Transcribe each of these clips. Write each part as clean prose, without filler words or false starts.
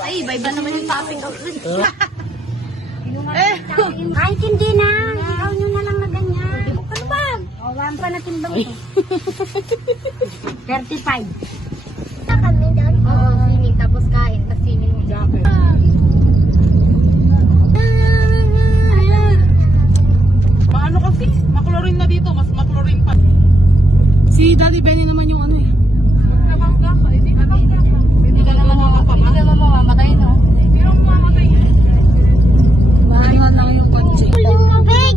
Ay, iba-iba naman yung topic. Kahit hindi na. Ikaw nyo na lang na ganyan. Ano ba? O, one pa na timbang ko. 35. Kami doon? Oo, swimming. Tapos kain. Tapos swimming. Maano kasi, maklorin na dito, mas maklorin pa. Si Daddy Benny naman yung ano eh. Hindi ka naman mamamatay, no? Maano lang yung kotse. Tubig!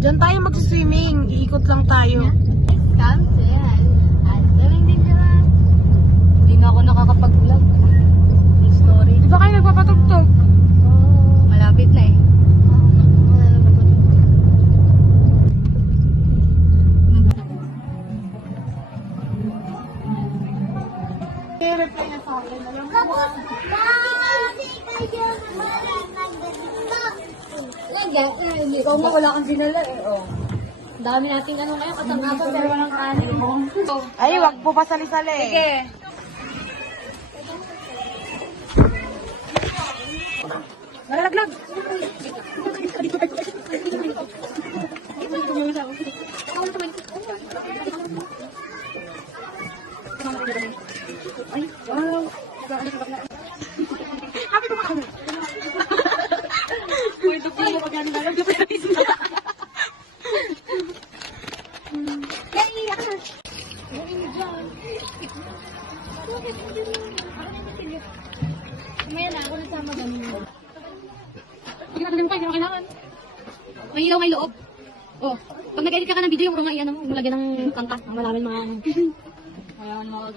Diyan tayo magsiswimming, iikot lang tayo. Cancel. At gawin din naman. Hindi na ako nakakapag-vlog. Story. Di ba kayo nagpapatugtog? Malapit na eh. Ikaw mo wala kang dinala eh. Oh. Dami nating ano ngayon, katang-kapag pero walang kanin. Ay, wag po pa sali-sali. Sige. Nalaglag. Ay, wow. Happy ko kami. Uy, dito mo pagani na lang. Mamaya na ako nagsama ganun. Hindi ka talim pa, hindi mo kailangan. May ilaw, may loob. Oh, pag nag-edit ka ng video, yung mga iyan mo, malagyan ng kanta. Ang malamin mga ano. Kaya mga